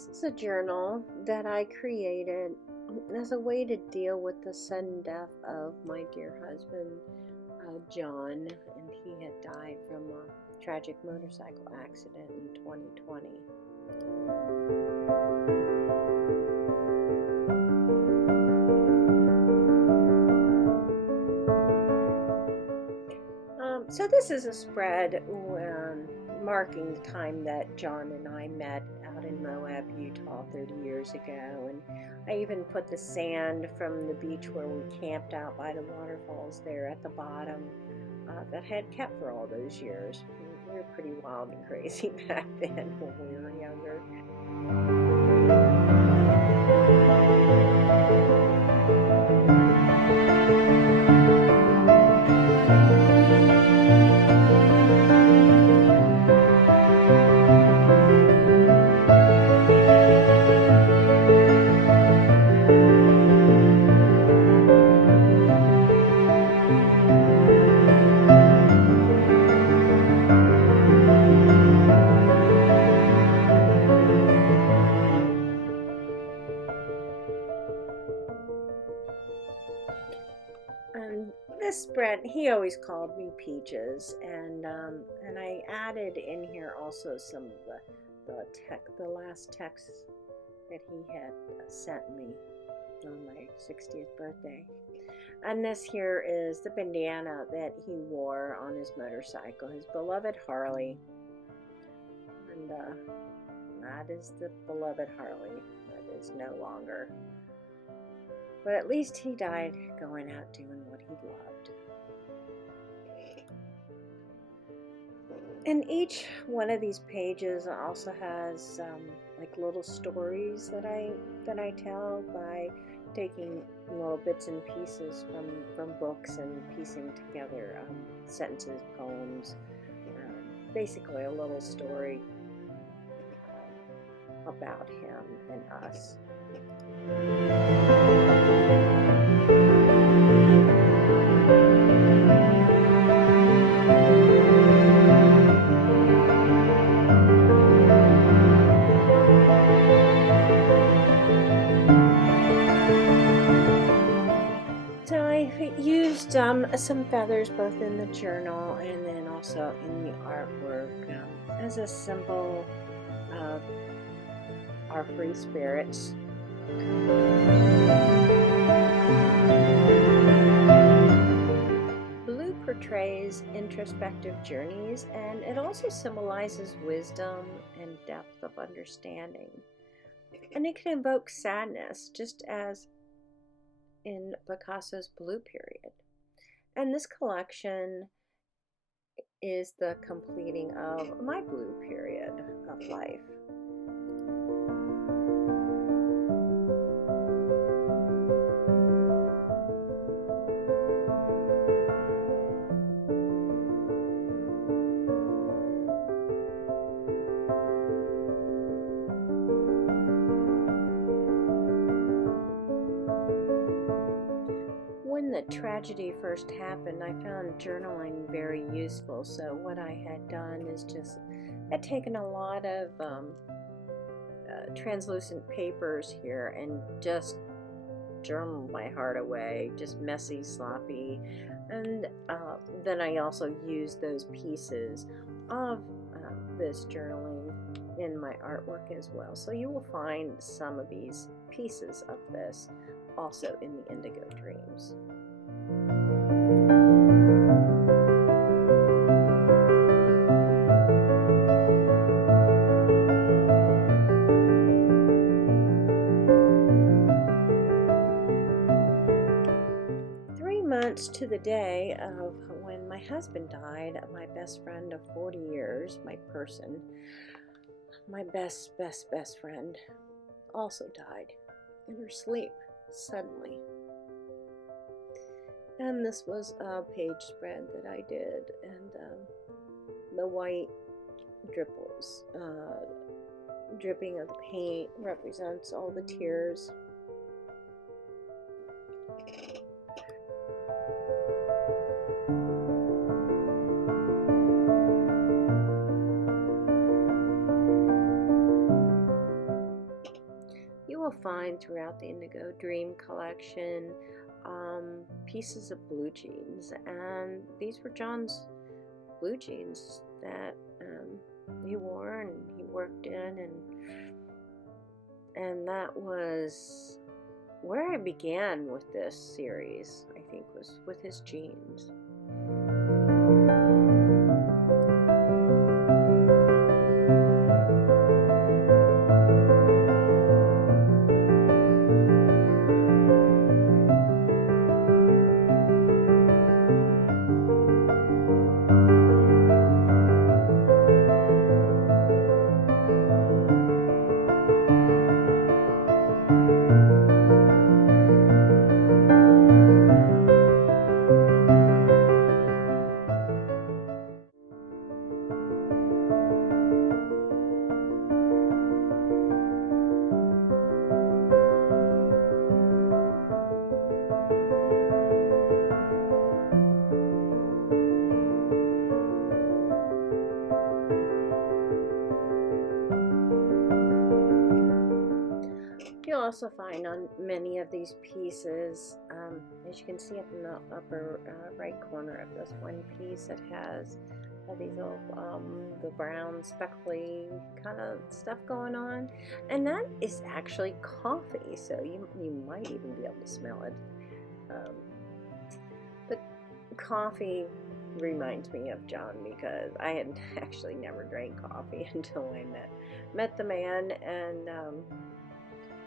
This is a journal that I created as a way to deal with the sudden death of my dear husband, John, and he had died from a tragic motorcycle accident in 2020. So this is a spread marking the time that John and I met out in Moab, Utah 30 years ago. And I even put the sand from the beach where we camped out by the waterfalls there at the bottom that had kept for all those years. We were pretty wild and crazy back then when we were younger. This spread, he always called me Peaches, and I added in here also some of the last text that he had sent me on my 60th birthday. And this here is the bandana that he wore on his motorcycle, his beloved Harley, and that is the beloved Harley that is no longer. But at least he died going out doing what he loved. And each one of these pages also has like little stories that I tell by taking little bits and pieces from books and piecing together sentences, poems, basically a little story about him and us. So I used some feathers both in the journal and then also in the artwork as a symbol of our free spirits. Blue portrays introspective journeys, and it also symbolizes wisdom and depth of understanding. And it can evoke sadness, just as in Picasso's Blue period. And this collection is the completing of my Blue period of life. When the tragedy first happened, I found journaling very useful. So what I had done is had taken a lot of translucent papers here and just journaled my heart away, just messy, sloppy. And then I also used those pieces of this journaling in my artwork as well. So you will find some of these pieces of this also in the Indigo Dreams. To the day of when my husband died, my best friend of 40 years, my best friend, also died in her sleep suddenly. And this was a page spread that I did, and the white dripping of the paint represents all the tears. throughout the Indigo Dream Collection pieces of blue jeans, and these were John's blue jeans that he wore and he worked in, and that was where I began with this series, I think, was with his jeans. You'll also find on many of these pieces, as you can see up in the upper right corner of this one piece, it has these little the brown speckly kind of stuff going on, and that is actually coffee, so you might even be able to smell it. But coffee reminds me of John, because I had actually never drank coffee until I met the man, and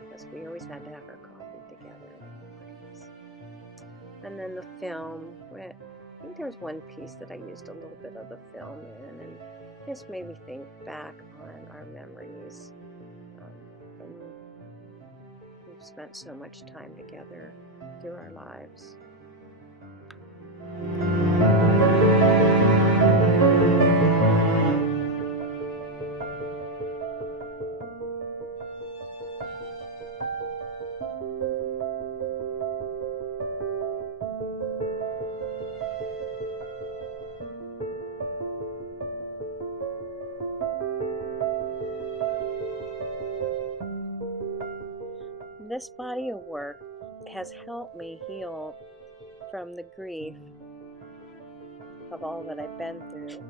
because we always had to have our coffee together in the mornings. And then the film, I think there was one piece that I used a little bit of the film in, and this made me think back on our memories. We've spent so much time together through our lives. This body of work has helped me heal from the grief of all that I've been through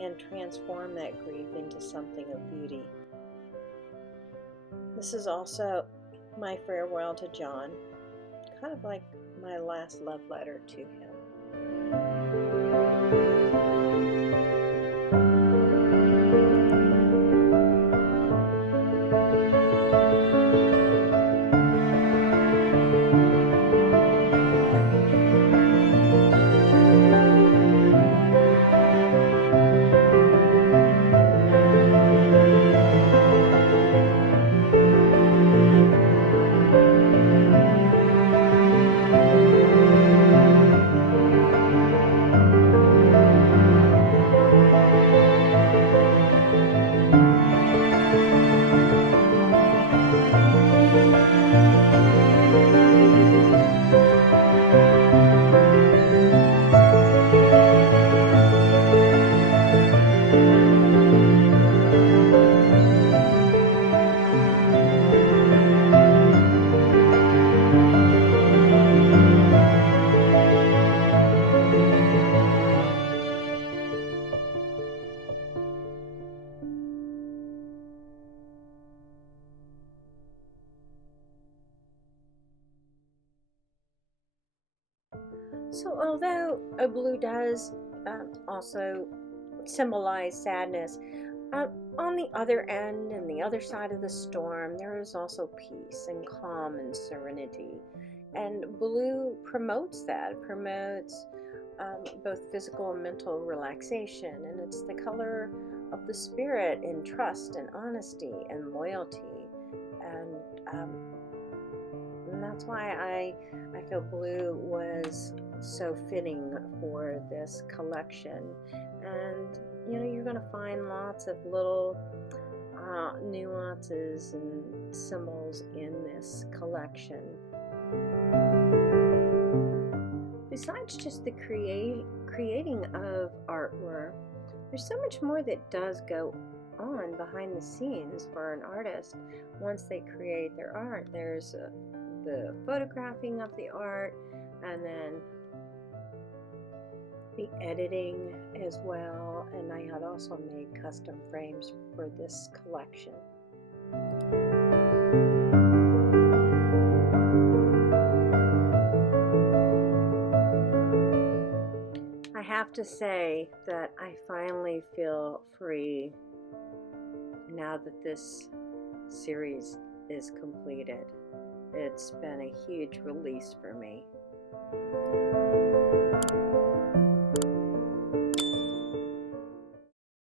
and transform that grief into something of beauty. This is also my farewell to John, kind of like my last love letter to him. So although a blue does also symbolize sadness, on the other end and the other side of the storm, there is also peace and calm and serenity. And blue promotes that, promotes both physical and mental relaxation. And it's the color of the spirit and trust and honesty and loyalty. And that's why I feel blue was so fitting for this collection. And you're going to find lots of little nuances and symbols in this collection. Besides just the creating of artwork, there's so much more that does go on behind the scenes for an artist once they create their art. There's the photographing of the art, and then the editing as well, and I had also made custom frames for this collection. I have to say that I finally feel free now that this series is completed. It's been a huge release for me.